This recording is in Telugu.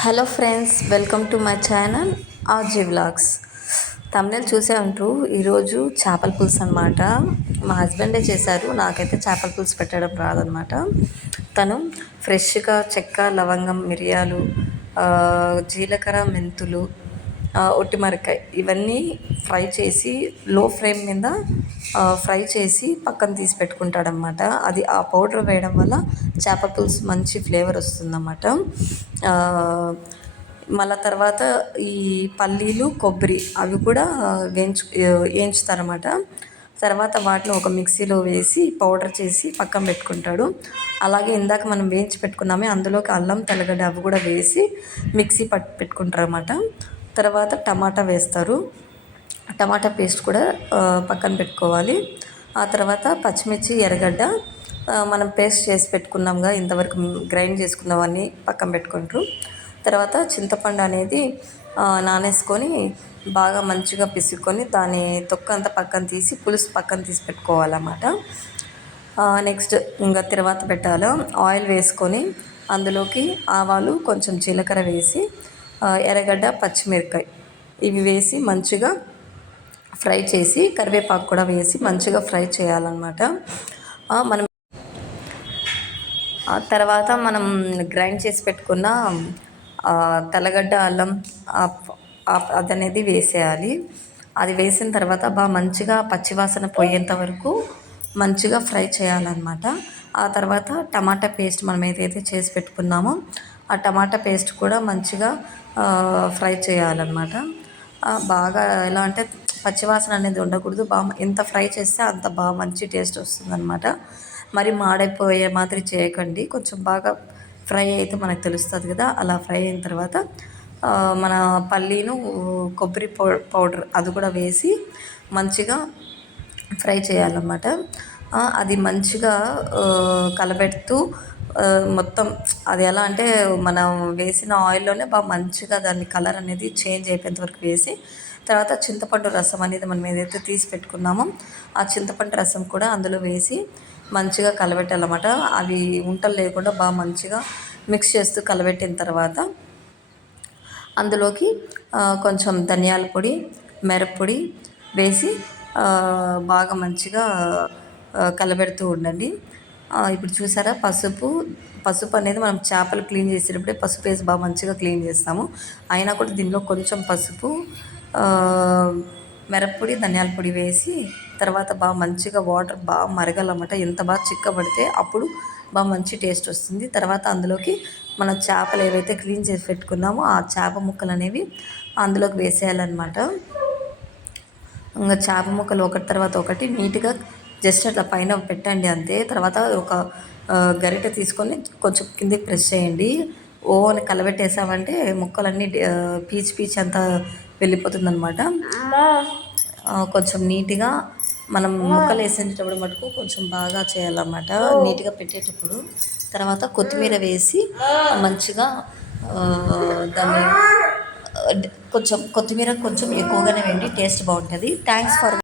Hello friends, welcome to my channel RG vlogs. తమిళ చూసే ఉంటారు. ఈరోజు చేపల పులుసు అనమాట. మా హస్బెండే చేశారు. నాకైతే చేపల పులుసు పెట్టడం రాదనమాట. తను ఫ్రెష్గా చెక్క, లవంగం, మిరియాలు, జీలకర్ర, మెంతులు, ఒట్టి మిరపకాయ ఇవన్నీ ఫ్రై చేసి లో ఫ్లేమ్ మీద ఫ్రై చేసి పక్కన తీసి పెట్టుకుంటాడనమాట. అది ఆ పౌడర్ వేయడం వల్ల చేప పులుసు మంచి ఫ్లేవర్ వస్తుందన్నమాట. మళ్ళా తర్వాత ఈ పల్లీలు, కొబ్బరి అవి కూడా వేయించుతారన్నమాట. తర్వాత వాటిని ఒక మిక్సీలో వేసి పౌడర్ చేసి పక్కన పెట్టుకుంటాడు. అలాగే ఇందాక మనం వేయించి పెట్టుకున్నామే అందులోకి అల్లం, తెల్లగడ్డ అవి కూడా వేసి మిక్సీ పెట్టుకుంటారు అన్నమాట. తర్వాత టమాటా వేస్తారు. టమాటా పేస్ట్ కూడా పక్కన పెట్టుకోవాలి. ఆ తర్వాత పచ్చిమిర్చి, ఎర్రగడ్డ మనం పేస్ట్ చేసి పెట్టుకున్నాంగా, ఇంతవరకు గ్రైండ్ చేసుకున్నవన్నీ పక్కన పెట్టుకుంటారు. తర్వాత చింతపండు అనేది నానేసుకొని బాగా మంచిగా పిసుక్కొని దాని తొక్క అంతా పక్కన తీసి పులుసు పక్కన తీసి పెట్టుకోవాలన్నమాట. నెక్స్ట్ ఇంకా తర్వాత పెట్టాలి. ఆయిల్ వేసుకొని అందులోకి ఆవాలు, కొంచెం జీలకర్ర వేసి ఎర్రగడ్డ, పచ్చిమిరపకాయ ఇవి వేసి మంచిగా ఫ్రై చేసి కరివేపాకు కూడా వేసి మంచిగా ఫ్రై చేయాలన్నమాట. మనం తర్వాత మనం గ్రైండ్ చేసి పెట్టుకున్న తెల్లగడ్డ, అల్లం అదనేది వేసేయాలి. అది వేసిన తర్వాత మంచిగా పచ్చివాసన పోయేంత వరకు మంచిగా ఫ్రై చేయాలన్నమాట. ఆ తర్వాత టమాటా పేస్ట్ మనం ఏదైతే చేసి పెట్టుకున్నామో ఆ టమాటా పేస్ట్ కూడా మంచిగా ఫ్రై చేయాలన్నమాట. బాగా ఎలా అంటే పచ్చివాసన అనేది ఉండకూడదు. ఎంత ఫ్రై చేస్తే అంత మంచి టేస్ట్ వస్తుందన్నమాట. మరి మాడైపోయే మాదిరి చేయకండి. కొంచెం బాగా ఫ్రై అయితే మనకు తెలుస్తుంది కదా. అలా ఫ్రై అయిన తర్వాత మన పల్లీను, కొబ్బరి పౌడర్ అది కూడా వేసి మంచిగా ఫ్రై చేయాలన్నమాట. అది మంచిగా కలబెడుతూ మొత్తం అది ఎలా అంటే మనం వేసిన ఆయిల్లోనే మంచిగా దాని కలర్ అనేది చేంజ్ అయిపోయేంత వరకు వేసి తర్వాత చింతపండు రసం అనేది మనం ఏదైతే తీసి పెట్టుకున్నామో ఆ చింతపండు రసం కూడా అందులో వేసి మంచిగా కలబెట్టాలన్నమాట. అవి ఉంటలు లేకుండా మంచిగా మిక్స్ చేస్తూ కలబెట్టిన తర్వాత అందులోకి కొంచెం ధనియాల పొడి, మిరప్పొడి వేసి బాగా మంచిగా కలబెడుతూ ఉండండి. ఇప్పుడు చూసారా, పసుపు అనేది మనం చేపలు క్లీన్ చేసేటప్పుడే పసుపు వేసి మంచిగా క్లీన్ చేస్తాము. అయినా కూడా దీనిలో కొంచెం పసుపు, మిరప్పొడి, ధనియాల పొడి వేసి తర్వాత మంచిగా వాటర్ మరగాలన్నమాట. ఎంత చిక్కబడితే అప్పుడు మంచి టేస్ట్ వస్తుంది. తర్వాత అందులోకి మన చేపలు ఏవైతే క్లీన్ చేసి పెట్టుకున్నామో ఆ చేప ముక్కలు అనేవి అందులోకి వేసేయాలన్నమాట. ఇంకా చేప ముక్కలు ఒకటి తర్వాత ఒకటి నీట్గా జస్ట్ అట్లా పైన పెట్టండి అంతే. తర్వాత ఒక గరిటె తీసుకొని కొంచెం కిందికి ప్రెస్ చేయండి. అని కలబెట్టేసామంటే ముక్కలన్నీ పీచు అంతా వెళ్ళిపోతుందన్నమాట. కొంచెం నీట్గా మనం ముక్కలు వేసేటప్పుడు మటుకు కొంచెం బాగా చేయాలన్నమాట, నీట్గా పెట్టేటప్పుడు. తర్వాత కొత్తిమీర వేసి మంచిగా దాన్ని కొంచెం కొత్తిమీర కొంచెం ఎక్కువగానే వేయండి, టేస్ట్ బాగుంటుంది. Thanks for